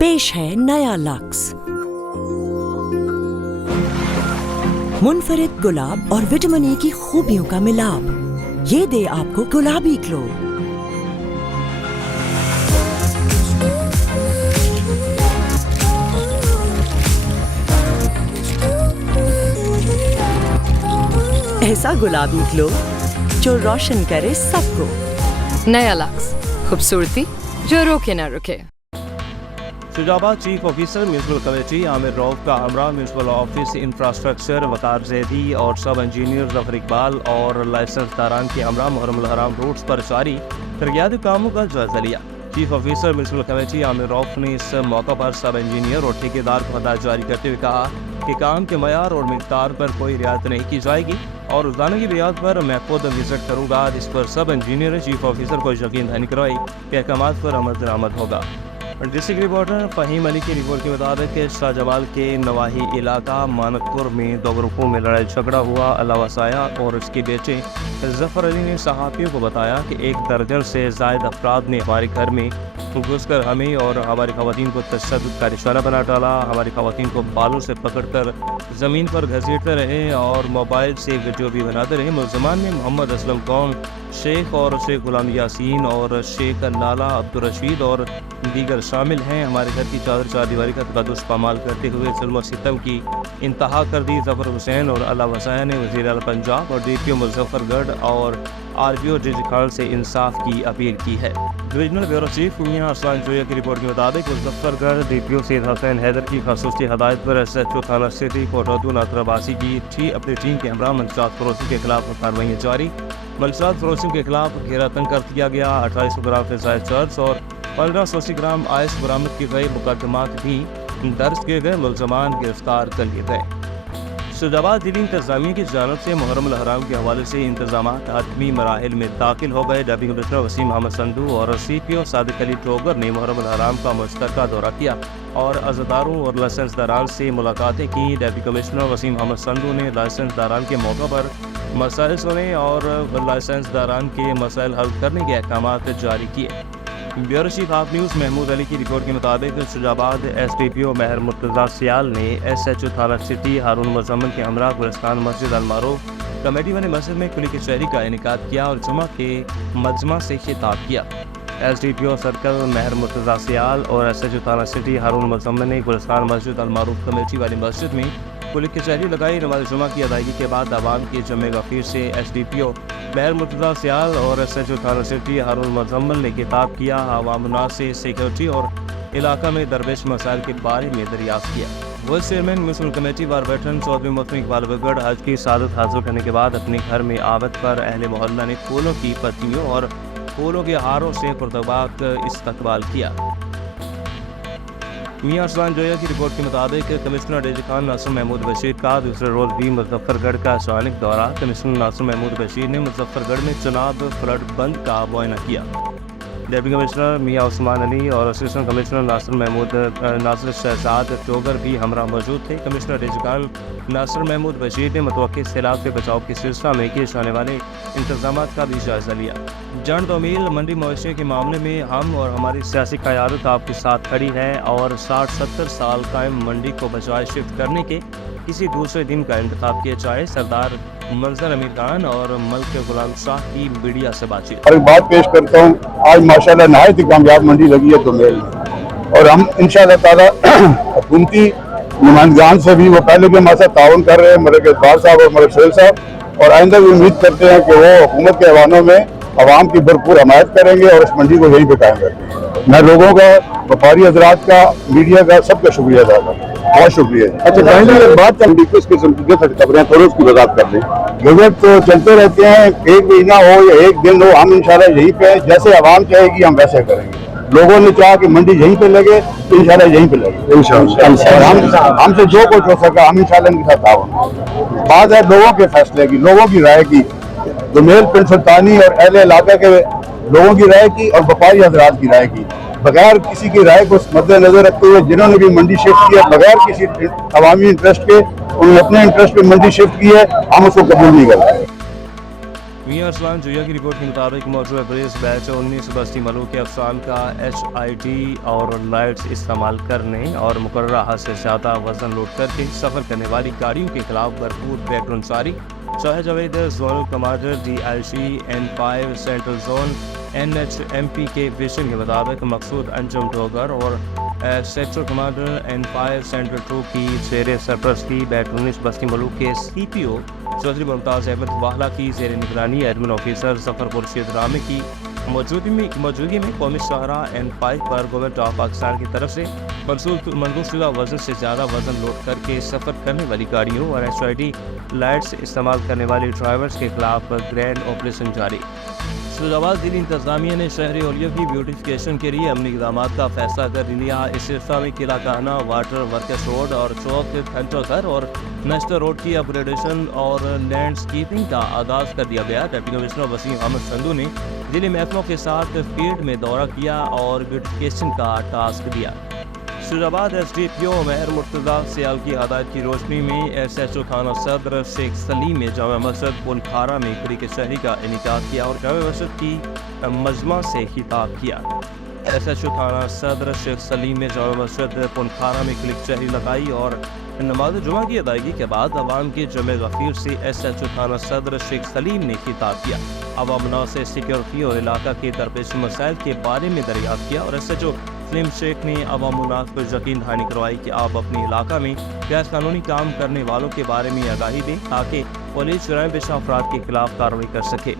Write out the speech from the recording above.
पेश है नया लक्स। मुनफरिद गुलाब और विटामिन ई की खूबियों का मिलाप, ये दे आपको गुलाबी ग्लो। ऐसा गुलाबी ग्लो जो रोशन करे सबको। नया लक्स, खूबसूरती जो रोके ना रुके। Shujabad chief officer municipal committee Aamir Rauf का हमरा म्यूनसिपल ऑफिस इंफ्रास्ट्रक्चर वकार जैदी और सब इंजीनियर जफर इकबाल और लाइसेंस दारान के हमरा मुहर्रम हराम रूट्स पर जारी तरक्याती कामों का जायजा लिया। Chief officer municipal committee Aamir Rauf ने इस मौका पर सब इंजीनियर और ठेकेदार को हदायत जारी करते हुए कहा कि काम के मयार और मिकदार पर कोई रियायत नहीं की जाएगी और रोजाना की रियायत पर मैं खुद विजिट करूँगा, जिस पर सब इंजीनियर चीफ ऑफिसर को यकीन दहानी करवाई कि अहकामात पर अमल दरामद होगा। डिस्ट्रिक्ट रिपोर्टर फ़हीम अली की रिपोर्ट के मुताबिक शाहजमाल के नवाही इलाका मानकपुर में दो ग्रुपों में लड़ाई झगड़ा हुआ। अलावा साया और उसके बेटे जफर अली ने सहाफ़ियों को बताया कि 1 दर्जन से ज़ायद अफराद ने हमारे घर में घुसकर हमें और हमारी ख़वातीन को तशद्दुद का निशाना बना डाला। हमारी ख़वातीन को बालों से पकड़कर ज़मीन पर घसीटते रहे और मोबाइल से वीडियो भी बनाते रहे। मुलज़मान में मोहम्मद असलम कौन, शेख और शेख गुलाम यासीन और शेख नाला अब्दुल रशीद और दीगर शामिल हैं। हमारे घर की चार दीवारी का तकद्दुस पामाल करते हुए जुल्म सितम की इंतहा कर दी। जफर हुसैन और अला वसाया ने वज़ीर आला पंजाब और DPO मुजफ्फरगढ़ और RPO डिजी खान से इंसाफ की अपील की है। डिविजनल ब्यूरो चीफ मियां अरसलान जोया की रिपोर्ट के मुताबिक मुजफ्फरगढ़ DPO सैयद हसैन हैदर की खसूसी हदायत पर SHO थाना सिटी कोटौदू नातर अब्बासी की अपनी टीम के हमरा मंशरात फरोशी के खिलाफ कार्रवाई जारी। मंशरात फरोशियों के खिलाफ घेरा तंग कर दिया गया। 2800 ग्राम फिजाइल चर्च और 1500 ग्राम आइस बरामद किए गए। मुकदमात भी दर्ज किए गए। मुलजमान गिरफ्तार कर लिए गए। शुजाबाद जिली इंतजामिया की जानब से मुहर्रम हराम के हवाले से इंतजामात आदमी मराहिल में दाखिल हो गए। डिप्टी कमिश्नर वसीम अहमद संधू और CPO सादिक अली टोगर ने मुहर्रम हराम का मुश्तरका दौरा किया और अज़दारों और लाइसेंस दारान से मुलाकातें की। डिप्टी कमिश्नर वसीम अहमद संधू ने लाइसेंस दारान के मौका पर मसाइल सुने और लाइसेंस दारान के मसाइल हल करने के अहकामात जारी किए। Bureau chief of news Mahmood Ali की रिपोर्ट के मुताबिक शुजाबाद SDPO महर मुर्तज़ा सियाल ने SHO थाना सिटी हारून मुज़म्मिल के हमरा गुलिस्तान मस्जिद अल-मारूफ कमेटी वाली मस्जिद में खुली कचहरी का इनेकाद किया और जुमा के मजमा से खिताब किया। SDPO सर्कल महर मुर्तज़ा सियाल और SHO थाना सिटी हारून मुज़म्मिल ने गुलिस्तान मस्जिद अल-मारूफ कमेटी वाली मस्जिद में खुली कचहरी लगाई। नमाज जुमा की अदायगी के बाद आवाम के जमे गफीर से SDPO महर मुर्तज़ा सियाल और SHO थाना सिटी हारून मुज़म्मिल ने खिताब किया। आवाम से सिक्योरिटी और इलाका में दरपेश मसाइल के बारे में दरियाफ्त किया। Vice chairman municipal committee Warburton Chaudhry Mohammad Iqbal Bagar हज की सादत हासिल करने के बाद अपने घर में आमद पर अहले मोहल्ला ने फूलों की पत्तियों और फूलों के हारों से पुरतबाक इस्तकबाल किया। मियां अरसलान जोया की रिपोर्ट के मुताबिक कमिश्नर डिजी खान नासिर महमूद बशीर का दूसरे रोज भी मुजफ्फरगढ़ का अचानक दौरा। कमिश्नर नासिर महमूद बशीर ने मुजफ्फरगढ़ में चुनाव फ्लड बंद का मुआयना किया। डिप्टी कमिश्नर मियां उस्मान अली और असिस्टेंट कमिश्नर नासिर शहजाद टोगर भी हमरा मौजूद थे। कमिश्नर डिजी खान नासिर महमूद बशीर ने मुतवक्किल सैलाब के बचाव के सिलसिला में किए जाने वाले इंतजामात का भी जायजा लिया। जन तमील मंडी मवेशियों के मामले में हम और हमारी सियासी क़यादत आपके साथ खड़ी है और 60-70 साल कायम मंडी को बजाय शिफ्ट करने के किसी दूसरे दिन का इंतखाब किया जाए। सरदार मंजर अमीर खान और मलिक गुलाम शाह की मीडिया से बातचीत। एक बात पेश करता हूँ, आज माशाल्लाह नहायत ही कामयाब मंडी लगी है दोमेल में और हम इंशाअल्लाह ताला हुकूमती नुमाइंदगान से भी वो पहले भी हमारे साथ ताउन कर रहे हैं, मलिक इकबाल साहब और मलिक सोहेल साहब, और आइंदा भी उम्मीद करते हैं कि वो हुकूमत के हवालों में आवाम की भरपूर हमायत करेंगे और इस मंडी को यहीं पे कायम रखेंगे। मैं लोगों का, व्यापारी हजरात का, मीडिया का, सबका शुक्रिया अदा करता हूँ। बहुत शुक्रिया। अच्छा बात किस किस्म की खबरें थोड़ी उसकी वजाहत कर दें। गजट तो चलते रहते हैं, एक महीना हो या एक दिन हो, हम इंशाल्लाह यहीं पे जैसे आवाम चाहेगी हम वैसे करेंगे। लोगों ने चाहा कि मंडी यहीं पे लगे तो इंशाल्लाह यहीं पे लगे इंशाल्लाह। हमसे जो कुछ हो सका हम इंशाल्लाह इनके साथ ताउन। बात है लोगों के फैसले की, लोगों की राय की, दोमेल पिंड सुल्तानी और अहले इलाका के लोगों की राय की और व्यापारी हजरात की राय की। बगैर किसी की राय को मद्देनजर रखते हुए जिन्होंने भी मंडी शिफ्ट किया बगैर किसी अवामी इंटरेस्ट के, उन्होंने अपने इंटरेस्ट पे मंडी शिफ्ट की है, हम उसको कबूल नहीं करते। میاں ارسلان جویا کی رپورٹ کے مطابق موٹر پولیس بیچ 19 بستی ملو کے افسران کا HID اور لائٹس استعمال کرنے اور مقررہ حد سے زیادہ وزن لوڈ کر کے سفر کرنے والی گاڑیوں کے خلاف بھرپور بیک گراؤنڈ جاری. Shah Javed zonal commander DIG N5 central zone NHMP کے ویژن کے مطابق مقصود انجم ڈوگر اور سیکٹر کمانڈر N5 سینٹرل 2 کی زیر سرپرستی بیک 19 بستی ملوک کے CPO چودھری ممتاز احمد واہلا کی زیر نگرانی ایڈمن آفیسر ظفر خورشید رامے کی موجودگی میں قومی شاہراہ N5 per government of Pakistan کی طرف سے منظور شدہ وزن سے زیادہ وزن لوڈ کر کے سفر کرنے والی گاڑیوں اور HID لائٹس استعمال کرنے والے ڈرائیورز کے خلاف گرینڈ آپریشن جاری. فیروز آباد ضلع انتظامیہ نے شہری اولیو کی بیوٹیفکیشن کے لیے امنی اقدامات کا فیصلہ کر لیا. اس سلسلہ میں قلعہ کہانہ واٹر ورکس روڈ اور چوک گھنٹوں گھر اور نیشنل روڈ کی اپگریڈیشن اور لینڈسکیپنگ کا آغاز کر دیا گیا. ڈپٹی کمشنر وسیم احمد سندھو نے ضلع محکموں کے ساتھ فیلڈ میں دورہ کیا اور بیوٹیفکیشن کا ٹاسک دیا. فیروز آباد SDPO مہر مرتضی سیال کی ہدایت کی روشنی میں SHO تھانہ صدر شیخ سلیم نے جامع مسجد پلکھارا میں کلک شہری کا انعقاد کیا اور جامع مسجد کی مجمع سے خطاب کیا. SHO تھانہ صدر شیخ سلیم نے جامع مسجد پلکھارا میں کلک شہری لگائی اور نماز جمعہ کی ادائیگی کے بعد عوام کے جمع غفیر سے SHO تھانہ صدر شیخ سلیم نے خطاب کیا. عوام سے سیکیورٹی اور علاقہ کے درپیش مسائل کے بارے میں دریافت کیا اور SHO سلیم شیخ نے عوام الناس پر یقین دہانی کروائی کہ آپ اپنے علاقہ میں غیر قانونی کام کرنے والوں کے بارے میں آگاہی دیں تاکہ پولیس جرائم پیشہ افراد کے خلاف کارروائی کر سکے.